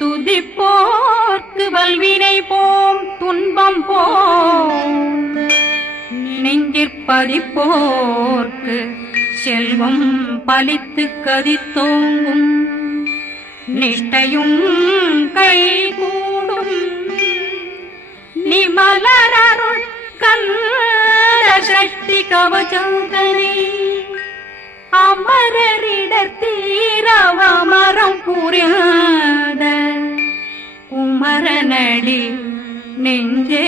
துதிப்போர்க்கு வல்வினை போம் துன்பம் போம் நெஞ்சிற்பதிப்போர்க்கு செல்வம் பலித்து கதித்தோங்கும் நிஷ்டையும் கைகூடும் நிமலரருள் கந்த சக்தி கவசந்தனை அமரரிடத்தீரவமரம் புரியாத குமரனடி நெஞ்சே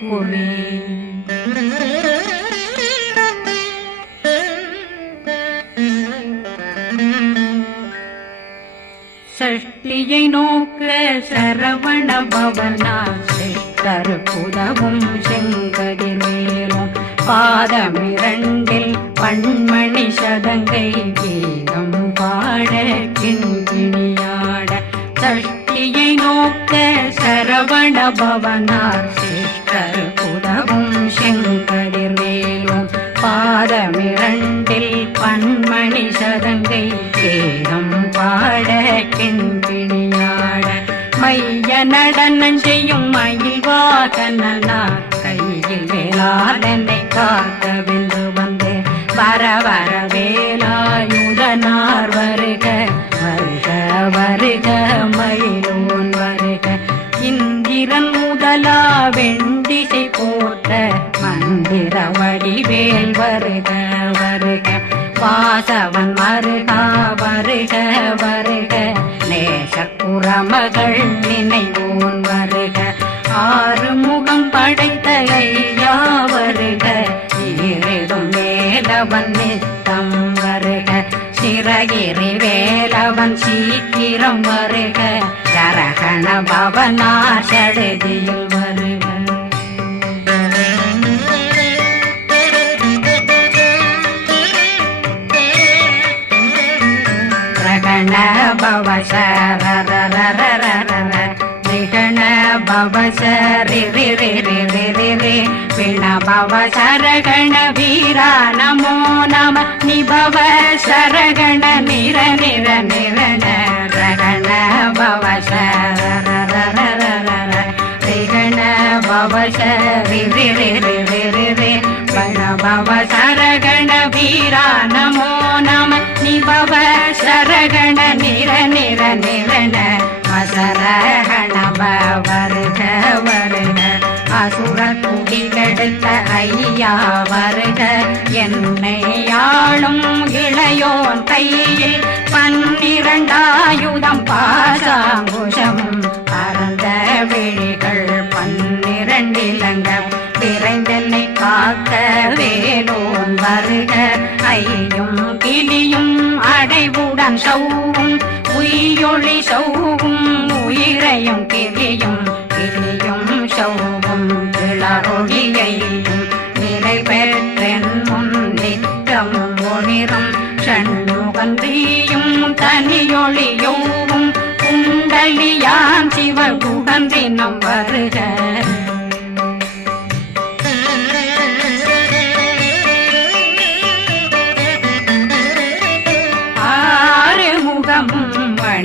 குழி சஷ்டியை நோக்க சரவண பவனா சிஷ்டர் புதவும் செங்கதிர் மேலும் பாதமிரண்டில் பண்மணி சதங்கை கீதம் பாட கிண்கிணியாட சஷ்டியை நோக்க சரவண பவனா சிஷ்டர் புதவும் செங்கதிர் மேலும் பாதமிரண்டில் பண்மணி சதங்கை கீதம் பாட கிண்கிணியாட மைய நடனம் செய்யும் மயில் வாகனார் கையில் வேளாளனை காக்க வென்று வந்து வர வர வேலாயுதனார் வருக வருக வருக மயிலோன் வருக இந்திரன் முதலா வெண்டிசை போட்ட மந்திர வடிவேல் வருக வருக வாசவன் வருகா வருக வருக நேசக்குறமகள் நினைவோன் வருக ஆறுமுகம் படைத்த ஐயா வருக ஈரிடும் வேலவன் நித்தம் வருக சிறகிரி வேலவன் சீக்கிரம் வருக சரகண பவனா சடுதியில் வருக பவ சரரரரரர நிகண பவ சரி ரி ரி ரி ரி ரி ரி விண பவ சரகண வீரா நமோ நம நிபவ சரகண நிர நிர நிரண ரகண பவ சரரரரரர ரிகண பவ சரி ரி ரி ரி ரி ரி ரி வண பவ சரகண வீரா நமோ நம நிபவ சரகண நிர நிர நிரண அசரகண வருக வருக அசுர குடிகெடுத்த ஐயா வருக என்னை ஆளும் இளையோன் கையில் 12 பாசாங்குஷமும் பரந்த விழிகள் 12 இலங்க விரைந்தென்னை காக்க வேலோன் வருக ஐயும் கிளியும் அடைவுடன் சௌவும் உயிரொளி சௌவும் உயிரையும் கிளியும் கிளியும் சௌவும் இளரொளியையும் நிலை பெற்றென் முன் நித்தம் ஒளிரும் சண்முகந்தியும் தனியொளியோவும் குண்டலியான் சிவகுகந்தினம் வருக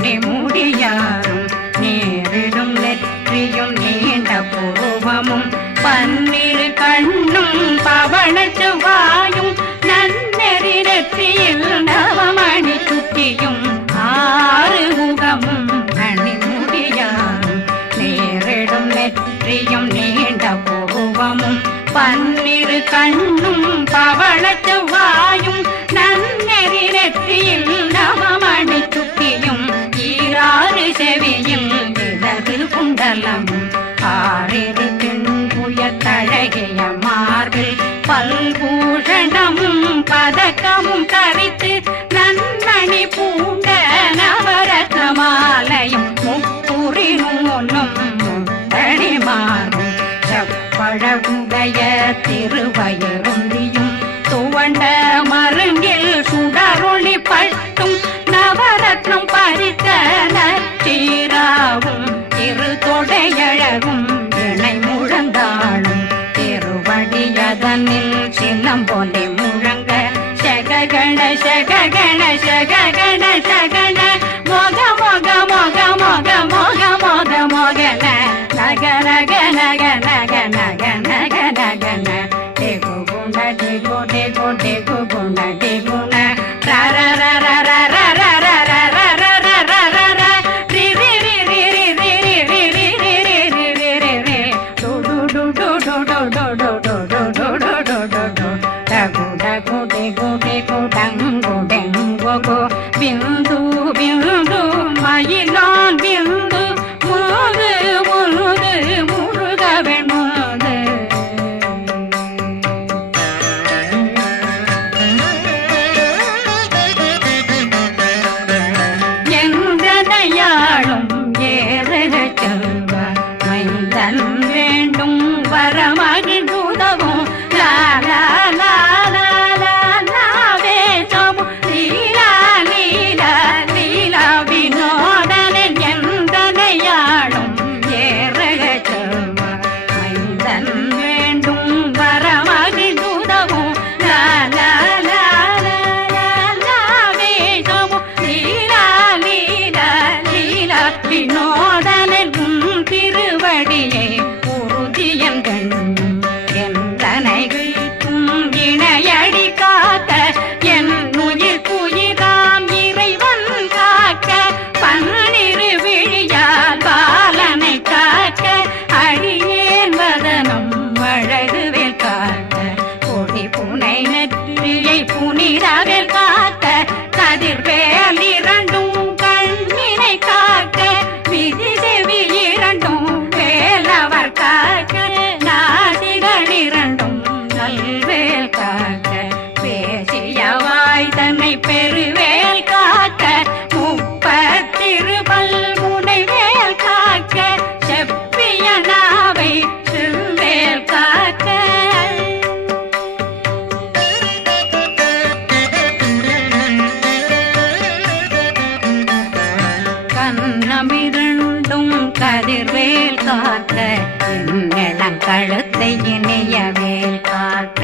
மணிமுடியாரும் நேரிடும் நெற்றியும் நீண்ட பூவமும் 12 கண்ணும் பவன செவ்வாயும் நன்னெறி நெற்றியில் நவமணி சுட்டியும் 6 முகமும் மணிமுடியாரும் நேரிடும் நெற்றியும் நீண்ட பூவமும் 12 கண்ணும் பவன செவ்வாயும் நன்னெறி நெற்றியில் நவமணி சுட்டியும் 6 செவியும் இடது குண்டலம் 6 தின்புய தழகிய மார்பில் பல்பூஷணமும் பதக்கமும் தரித்து நன்மணி பூண்ட நவரத்ன மாலையும் முப்புரி நூலும் முத்தணிமாறும் செப்பழகுடைய திருவயருந்தியும் துவண்ட மருங்கில் சுடரொளி பட்டும் நவரத்னம் பறித்த நச்சீராவும் இரு தொடையழகும் இணை முழந்தாளும் திருவடியதனில் சின்னம் போலே முழங்க சககண சககண சககண சகண நக நக நக நக நக நக ந டேகு குண்ட டேகு டேகு டேகு குண்ட டேகுண ர ர ர ர ர ர ர ர ர ர ர ர ர ர ர ரி ரி ரி ரி ரி ரி ரி ரி ரி ரி ரி ரி ரி ரி ரி டு டு டு டு டு டு டு டு டு டு டு டு டு டு டு டகு டகு டேகு டேகு டங்கு டெங்கு கு பிந்து பிந்து மயிலான் பிந்து முது முது முருகவன் முது எங்கனையாளும் ஏறுக செல்வ மைந்தன் வேண்டும் வரமகிழ்ந்துதவும் லா லா லா லா லா லாவே சமு லீலா லீலா லீலா வினோதனன் எங்கனையாளும் ஏறுக செல்வ மைந்தன் வேண்டும் வரமகிழ்ந்துதவும் லா லா லா லா லா லாவே சமு லீலா லீலா லீலா வினோதனன் திருவடியை உறுதியம் கண்ணும் எந்தனை வீட்டும் இணையடி காக்க என் உயிர் புயிராம் இறைவன் காக்க பன்னிரு விழியால் பாலனை காக்க அடியேன் வதனம் அழகுவேல் காக்க கொடி புனை நெற்றியை புனிதவேல் காக்க கதிர்வேல் இரண்டும் கண்ணினை காக்க விதி செவி இரண்டும் வேலவர் காக்க நாசிகள் இரண்டும் நல்வேல் காக்க பேசிய வாய் தன்னை பெருவேல் காக்க முப்பத்திருபல் முனைவேல் காக்க செப்பிய நாவை செவ்வேல் காக்க கண்ணமிரண்டும் கதிர்வேல் காக்க இளம் கழுத்தை இனியவேல் காக்க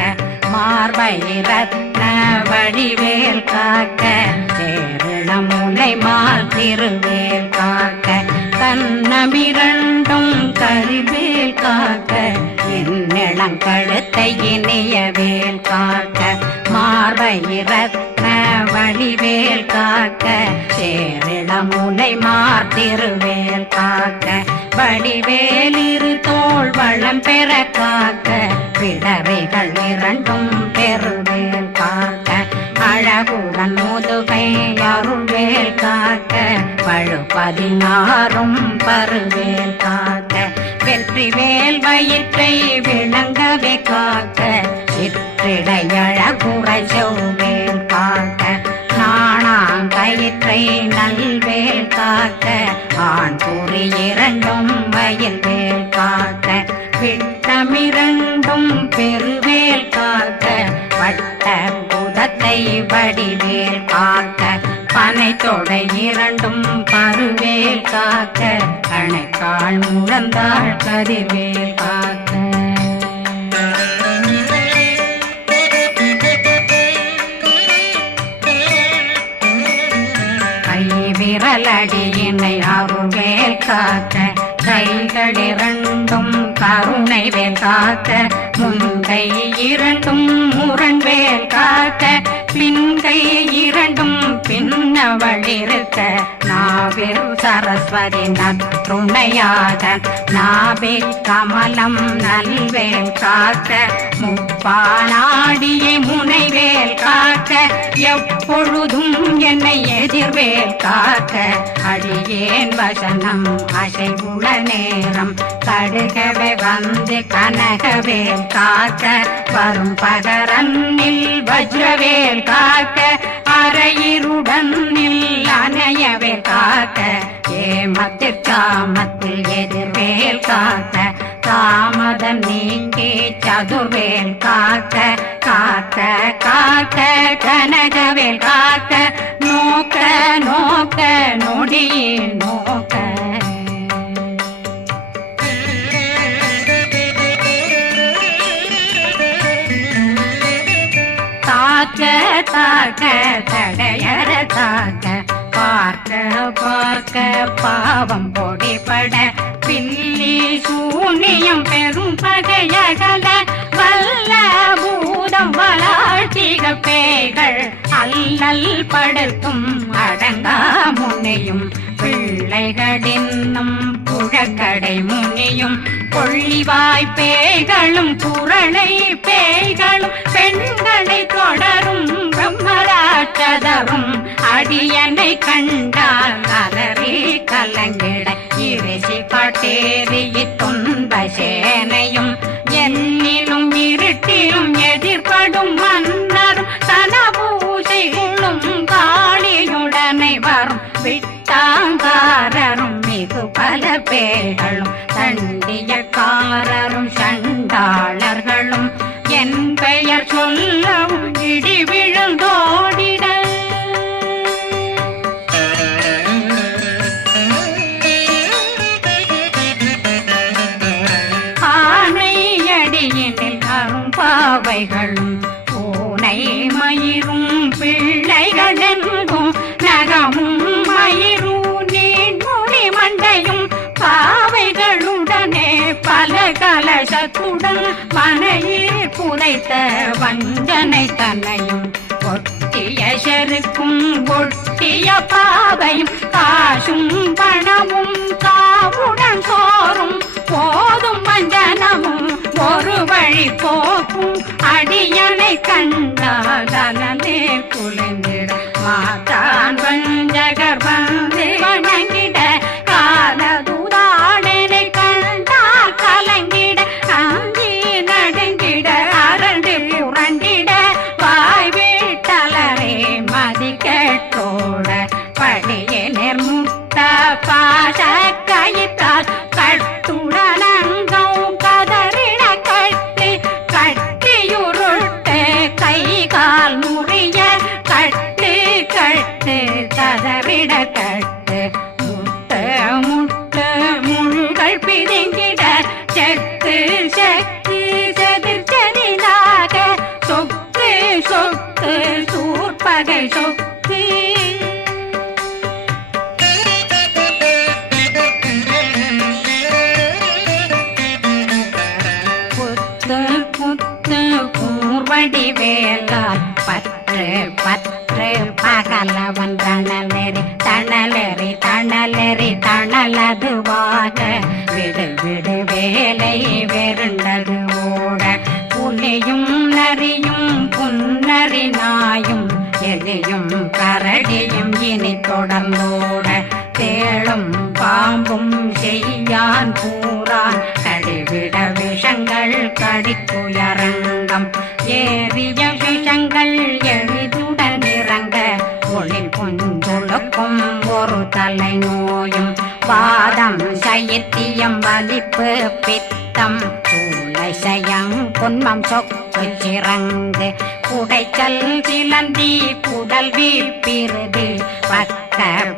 மார்பை ரத்ன வடிவேல் காக்க சேரணம் முனை மால் திருவேல் காக்க கண்ணமிரண்டும் கதிர்வேல் காக்க இளம் கழுத்தை இனியவேல் காக்க மார்பை ரத்ன வடிவேல் காக்க சேரிடம் முனை மார்த்திருவேல் காக்க வடிவேல் இரு தோள் வளம் பெற காக்க பிடரைகள் இரண்டும் பெருவேல் காக்க அழகுடன் முதுகை அருள்வேல் காக்க பழு 16 பருவேல் காக்க வெற்றி வேல் வயிற்றை விளங்கவே காக்க சிற்றிடையழகுறை செவ்வேல் காக்க நாணாங்கயிற்றை நல்வேல் காக்க ஆண் குறி இரண்டும் வயல்வேல் காக்க விட்டமிரண்டும் பெருவேல் காக்க வட்ட புதத்தை வடிவேல் காக்க பனை தொடை இரண்டும் பருவேல் காக்க கணைக்கால் முழந்தாள் கதிர்வேல் காக்க விரலடியினை அருள்வேல் காக்க கைகள் இரண்டும் கருணை வேல் காக்க முன்கை இரண்டும் முரண்வேல் காக்க பின்கை இரண்டும் பின்னவளிருக்க நாவில் சரஸ்வதி நற்றுணையாக நாபி கமலம் நல்வேல் காக்க முப்பானாடியை முனைவேல் காக்க எப்பொழுதும் என்னை எதிர்வேல் காக்க அடியேன் வசனம் அசைவுள நேரம் கடுகவே வந்து கனகவேல் காக்க வரும் பகரன்னில் வஜ்ரவேல் காக்க அரையிருடன் அணையவேல் காக்க ஏமத்தில் காமத்தில் எதிர்வேல் காக்க தாமதம் நீக்கி சதுர்வேல் காக்க காக்க காக்க கனகவேல் காக்க நோக்க நோக்க நொடியில் நோக்க தாக்க தாக்க தடையற தாக்க பார்க்க பார்க்க பாவம் பொடிபட பில்லி சூனியம் பெரும் பகையகல வல்ல பூதம் வளாட்டிக பேய்கள் அல்லல் படுத்தும் அடங்கா முனையும் பிள்ளைகளின்னும் புழக்கடை முனியும் கொள்ளிவாய் பேய்களும் குரளை பேய்களும் பெண்களை தொடரும் பிரம்மராட்சதரும் அடியனை கண்டால் அலறி கலங்கிட இரிசி காட்டேறி துன்ப சேனையும் என்னிலும் இருட்டிலும் எதிர்படும் மன்னரும் தனபூசைகளும் காளியுடனை வரும் விட்டாங்காரரும் மிகு பல பேர்களும் தண்டியக்காரரும் சண்டாளர்களும் என் பெயர் சொல்லவும் இடி விழுந்தோடிட ஆனையடியினில் அரும்பாவைகளும் பூனை மயிரும் பிள்ளைகளெங்கும் நகமும் மயிரும் நீண்முடி மண்டையும் பாவைகளுடனே பல கலசத்துடன் மனையில் புதைத்த வஞ்சனை தன்னையும் ஒட்டிய செருக்கும் ஒட்டிய பாவையும் காசும் பணமும் காவுடன் சோறும் போதும் வஞ்சனமும் ஒரு வழி போக்கும் அடியனை கண்டாலே குலைந்திட மாத்தான் வஞ்சகர் வந்து வணங்கிட காலதுதாடனை கண்டால் கலங்கிட அஞ்சி நடுங்கிட அரண்டு புரண்டிட வாய் வீட்டலரே மதி கேட்டோட படியே நிர்முட்ட பாச கயிற்றால் கட்டுடனங்கும் கதறிட கட்டி கட்டியுருட்டு கை கால் முறிய கட்டு கட்டு கதறிட கட்டு முட்ட முட்ட முள்கள் பிதுங்கிட செக்கு செக்கு செதிர் செதிலாக சொக்கு சொக்கு சூர்பகை சொக்கு கூர்வடி வேலால் பற்று பற்று பகலவன் தணலெறி தணலெறி தணலெறி தணலதுவாக விடு விடு வேலை வெருண்டது ஓட புலியும் நரியும் புன்னரி நாயும் எலியும் கரடியும் இனி தொடர்ந்தோட தேளும் பாம்பும் செய்யான் பூரான் கடிவிட விஷங்கள் கடித்துயரங்கம் ஏறிய விஷங்கள் எளிதுடன் இறங்க ஒளி பொஞ்சொழுக்கும் ஒரு தலை நோயும் வாதம் சைத்தியம் வலிப்பு பித்தம் சூளைசயம் பொன்மம் சொக்கு சிறங்கு குடைச்சல் சிலந்தி குடல் வீப்பிருது பக்க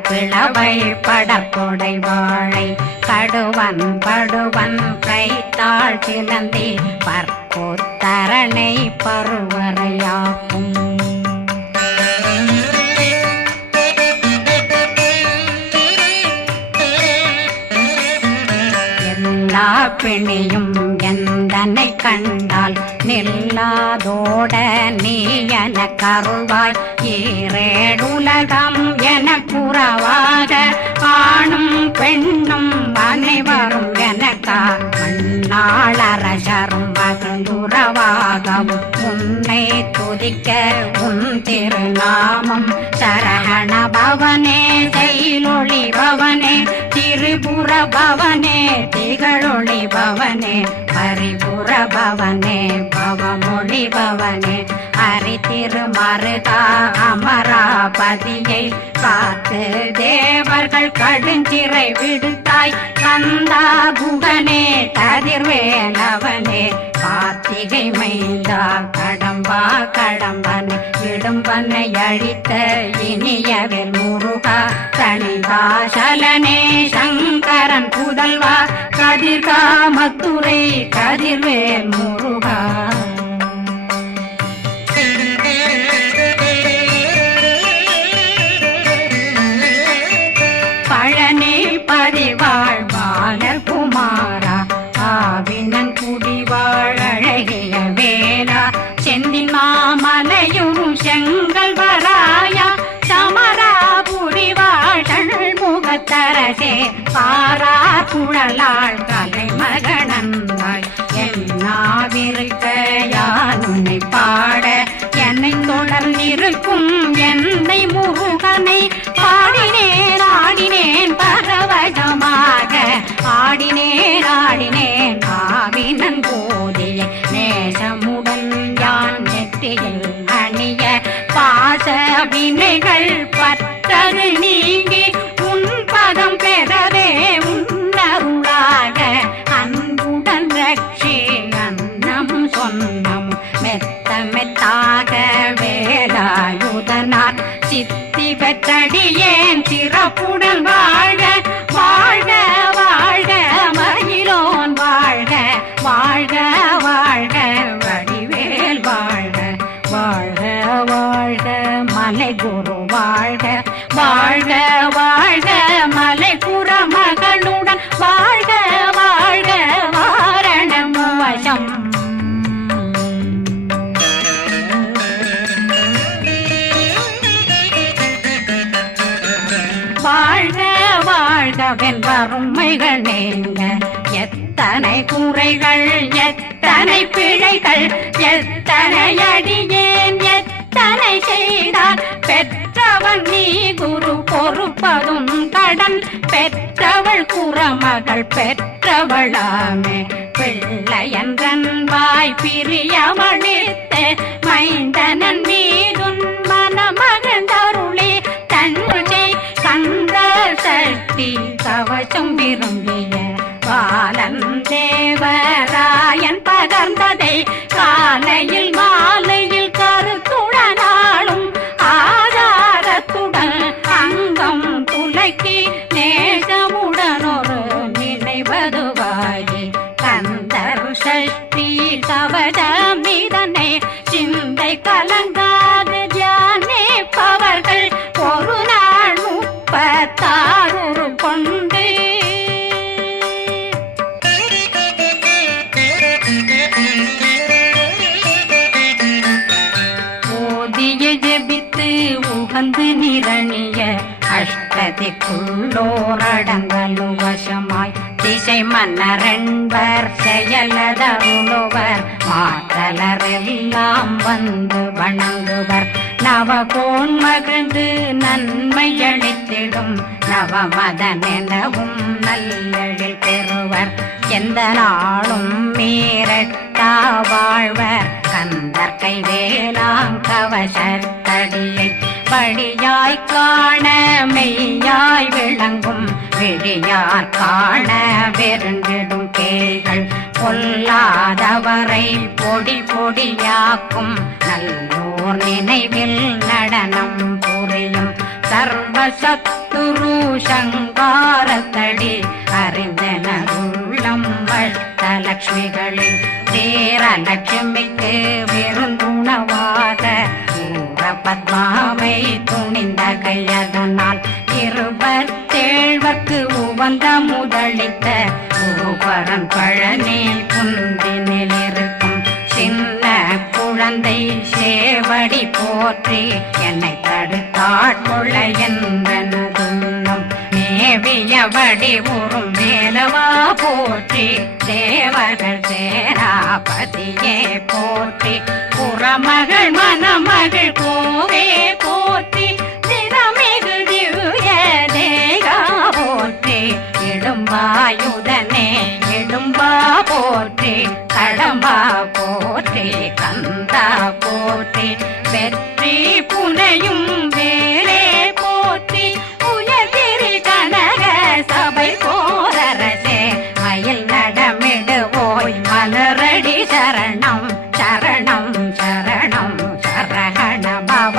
பிளவை படற்கொடை வாழை கடுவன் படுவன் கைத்தாள் சிலந்தி பற்போத்தரணை பருவரையாக்கும் எல்லா பிணியும் எந்தனை கண்டால் நில்லாதோட நீ என கருள்வாய் ஈரேடுலகம் என புறவாக ஆணும் பெண்ணும் அனைவரும் எனக்கா மண்ணாளரசரும் மகிழ்ந்துறவாகவும் உன்னை துதிக்க உன் திருநாமம் சரகண பவனே செயலொளி பவனே திரிபுர பவனே திகழொளி பவனே பரிபுர பவனே பவமொழி பவனே ஹரி திருமருகா அமராபதியை காத்து தேவர்கள் கடுஞ்சிறை விடுத்தாய் கந்தா குகனே கதிர்வேலவனே கார்த்திகை மைந்தா கடம்பா கடம்பனை இடும்பனை அழித்த இனியவில் முருகா தனிதாசலனே சங்கரன் புதல்வா கதிர்காமத்துறை கதிர்வேல் முருகா அரசே பாரா குழலாள் தலைமகனந்தாய் என்னாவிருக்க யான் உன்னை பாட என்னை தொடர்ந்திருக்கும் என்னை முருகனை பாடினேன் ஆடினேன் பரவசமாக ஆடினேன் ஆடினேன் ஆவினன் போதிய நேசமுடன் யான் நெற்றியில் அணிய பாச வினைகள் பற்றது நீங்கி உன் பதம் பெறவே உன்னருளாக அன்புடன் ரட்சி அன்னம் சொன்னம் மெத்த மெத்தாக வேலாயுதனார் சித்தி பெற்றடியேன் சிறப்புடன் வாழ்க வாழ்க வாழ்க மயிலோன் வாழ்க வாழ்க வாழ்க வடிவேல் வாழ்க வாழ்க வாழ்க மலை குரு வாழ்க வாழ்க வாழ்க மலை புற மகளுடன் வாழ்க வாழ்க வாரணம் வசம் வாழ்க வாழ்க வென்றருமைகள் நீங்க எத்தனை குறைகள் எத்தனை பிழைகள் எத்தனை அடியேன் எத்தனை செய்தார் பெற்றவன் நீ குரு பொறுப்பதும் கடன் பெற்றவள் குறமகள் பெற்றவளாமே பிள்ளையன்றன் வாய் பிரியமளித்து மைந்தனன் மீதுன் மனமகந்தருளே தன்னை கந்த சக்தி கவசம் விரும்பிய பாலன் தேவராயன் பகர்ந்ததை காலையில் மாலையில் கருத்துடனாலும் ஆதாரத்துடன் அங்கம் துலக்கி நேசமுடனொரு நினைவதுவாகி கந்தர் சக்தி கவசம் இதனை சிந்தை கலங்காது தியானிப்பவர்கள் ஒரு நாள் 36 கொண்டு ஓதிய ஜெபித்து உகந்து நிரணிய அஷ்டதிக்குள்ளோரடங்கலும் வசமாய் திசை மன்னரென்பர் செயலதருளுவர் மாற்றலரெல்லாம் வந்து வணங்குவர் நவகோன் மகிழ்ந்து நன்மையளித்திடும் நவமதனெனவும் நல்லெழில் பெறுவர் எந்த நாளும் மீறட்டா வாழ்வர் கந்தற்கை வேளாங்கவசத்தடியை படியாய் காண மெய்யாய் விளங்கும் விழியார் காண வெருண்டிடும் கேள்கள் பொல்லாதவரை பொடி பொடியாக்கும் நல்லோர் நினைவில் நடனம் புரியும் சர்வசத்துரு சங்காரத்தடி அறிந்தனருள்ளம் வஷ்டலட்சுமிகளில் சேரலட்சுமிக்கு விருந்துணவாத ஊர பத்மாவை துணிந்த கையதனால் 27 உவந்த முதலித்த ஊபரன் பழனி குந்தினில் இருக்கும் சின்ன குழந்தை சேவடி போற்றி என்னை தடுத்தாட்கொள்ள என்பனதுள்ளம் மேவியபடி உறும் வேலவா போற்றி தேவர்கள் சேராபதியே போற்றி புறமகள் மணமகள் கோவே போற்றி திறமிகு திவ்ய தேகா போற்றி இடும்பாயுதனே இடும்பா போற்றி கடம்பா போற்றி கந்தா போற்றி வெற்றி புனையும் வேலே போற்றி உயர்திரி கனக சபை போரரசே மயில் நடமிடுவோய் மலரடி சரணம் சரணம் சரணம் சரகண பவ